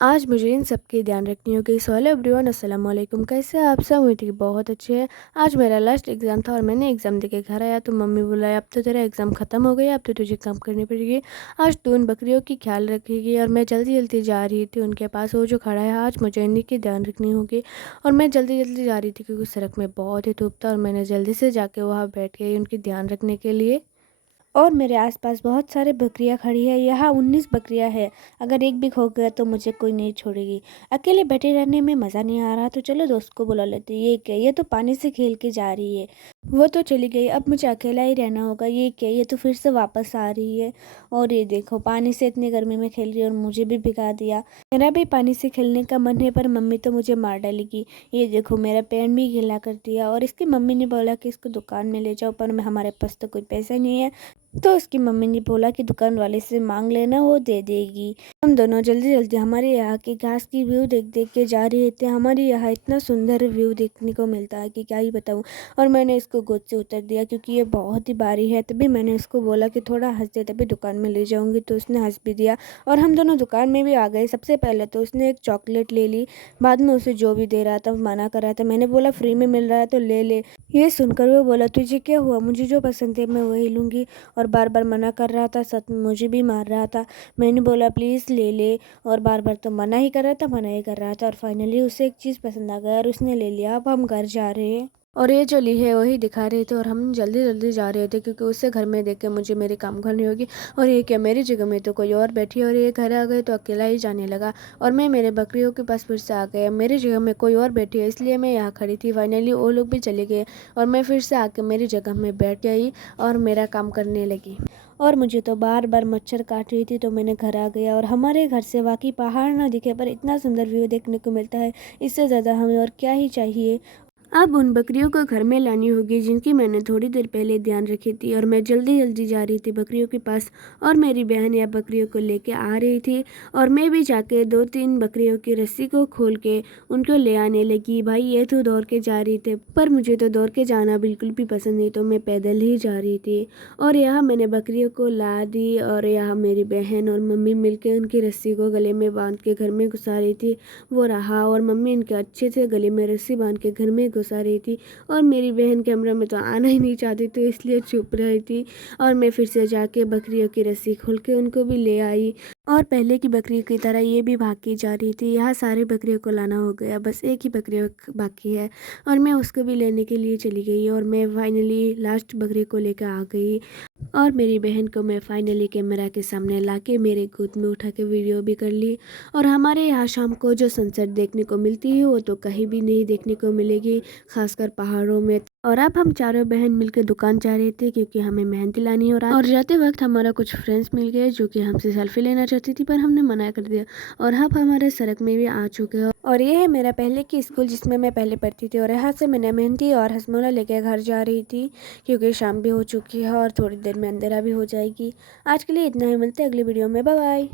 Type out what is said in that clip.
आज मुझे इन सब की ध्यान रखनी होगी। सो हेलो एवरीवन, अस्सलाम वालेकुम। कैसे हैं आप सब? उम्मीद है कि बहुत अच्छे हैं। आज मेरा लास्ट एग्ज़ाम था और मैंने एग्ज़ाम देके घर आया तो मम्मी बुलाया, अब तो तेरा एग्ज़ाम ख़त्म हो गया, अब तो तुझे काम करनी पड़ेगी। आज तू उन बकरियों की ख्याल रखेगी। और मैं जल्दी जल्दी जा रही थी उनके पास, वो जो खड़ा है, आज मुझे इन्हीं की ध्यान रखनी होगी। और मैं जल्दी जल्दी जा रही थी क्योंकि सड़क में बहुत ही धूप था और मैंने जल्दी से जाके वहाँ बैठ गई उनकी ध्यान रखने के लिए। और मेरे आसपास बहुत सारे बकरियां खड़ी है। यहाँ 19 बकरियां है। अगर एक भी खो गया तो मुझे कोई नहीं छोड़ेगी। अकेले बैठे रहने में मज़ा नहीं आ रहा तो चलो दोस्त को बुला लेते। ये क्या, ये तो पानी से खेल के जा रही है। वो तो चली गई, अब मुझे अकेला ही रहना होगा। ये क्या, ये तो फिर से वापस आ रही है। और ये देखो, पानी से इतनी गर्मी में खेल रही है और मुझे भी भिगा दिया। मेरा भी पानी से खेलने का मन है पर मम्मी तो मुझे मार डालेगी। ये देखो, मेरा पैंट भी गीला कर दिया। और इसकी मम्मी ने बोला कि इसको दुकान में ले जाओ, पर हमारे पास तो कोई पैसा नहीं है। तो उसकी मम्मी ने बोला कि दुकान वाले से मांग लेना, वो दे देगी। हम दोनों जल्दी जल्दी हमारे यहाँ की घास की व्यू देख देख के जा रहे थे। हमारे यहाँ इतना सुंदर व्यू देखने को मिलता है कि क्या ही बताऊँ। और मैंने इसको गोद से उतर दिया क्योंकि ये बहुत ही भारी है। तभी मैंने उसको बोला कि थोड़ा हंस दे, तभी दुकान में ले जाऊंगी। तो उसने हंस भी दिया और हम दोनों दुकान में भी आ गए। सबसे पहले तो उसने एक चॉकलेट ले ली, बाद में उसे जो भी दे रहा था मना कर रहा था। मैंने बोला फ्री में मिल रहा है तो ले ले। ये सुनकर वो बोला तुझे क्या हुआ, मुझे जो पसंद है मैं वही लूँगी। और बार बार मना कर रहा था, सच में मुझे भी मार रहा था। मैंने बोला प्लीज़ ले ले, और बार बार तो मना ही कर रहा था, मना ही कर रहा था। और फाइनली उसे एक चीज़ पसंद आ गया और उसने ले लिया। अब हम घर जा रहे हैं और ये जो ली है वही दिखा रहे थे और हम जल्दी जल्दी जा रहे थे क्योंकि उससे घर में देख के मुझे मेरे काम करनी होगी। और ये क्या, मेरी जगह में तो कोई और बैठी और ये घर आ गए तो अकेला ही जाने लगा। और मैं मेरे बकरियों के पास फिर से आ गया। मेरी जगह में कोई और बैठी है इसलिए मैं यहाँ खड़ी थी। फाइनली वो लोग भी चले गए और मैं फिर से आके मेरी जगह में बैठ गई और मेरा काम करने लगी। और मुझे तो बार बार मच्छर काट रही थी तो मैंने घर आ गया। और हमारे घर से वाकई पहाड़ ना दिखे पर इतना सुंदर व्यू देखने को मिलता है, इससे ज़्यादा हमें और क्या ही चाहिए। अब उन बकरियों को घर में लानी होगी जिनकी मैंने थोड़ी देर पहले ध्यान रखी थी। और मैं जल्दी जल्दी जा रही थी बकरियों के पास और मेरी बहन या बकरियों को लेके आ रही थी। और मैं भी जाके 2-3 बकरियों की रस्सी को खोल के उनको ले आने लगी। भाई ये तो दौड़ के जा रही थी पर मुझे तो दौड़ के जाना बिल्कुल भी पसंद नहीं, तो मैं पैदल ही जा रही थी। और यहाँ मैंने बकरियों को ला दी और यहाँ मेरी बहन और मम्मी मिलके उनकी रस्सी को गले में बांध के घर में घुसा रही थी। वो रहा और मम्मी इनके अच्छे से गले में रस्सी बांध के घर में घुसा रही थी। और मेरी बहन कैमरा में तो आना ही नहीं चाहती तो इसलिए चुप रही थी। और मैं फिर से जाके बकरियों की रस्सी खोल के उनको भी ले आई। और पहले की बकरी की तरह ये भी भाग के जा रही थी। यहाँ सारे बकरियों को लाना हो गया, बस एक ही बकरी बाकी है। और मैं उसको भी लेने के लिए चली गई और मैं फाइनली लास्ट बकरी को लेकर आ गई। और मेरी बहन को मैं फाइनली कैमरा के सामने लाके मेरे गोद में उठा के वीडियो भी कर ली। और हमारे यहाँ शाम को जो सनसेट देखने को मिलती है वो तो कहीं भी नहीं देखने को मिलेगी, खासकर पहाड़ों में। और अब हम चारों बहन मिलकर दुकान जा रहे थे क्योंकि हमें मेहंदी लानी और जाते वक्त हमारा कुछ फ्रेंड्स मिल गए जो कि हमसे सेल्फी लेना चाहती थी पर हमने मना कर दिया। और अब हमारे सड़क में भी आ चुके हैं। और ये है मेरा पहले की स्कूल जिसमें मैं पहले पढ़ती थी। और यहाँ से मैंने मेहंदी और हसमोला लेकर घर जा रही थी क्योंकि शाम भी हो चुकी है और थोड़ी देर में अंधेरा भी हो जाएगी। आज के लिए इतना ही, मिलते हैं अगली वीडियो में। Bye bye.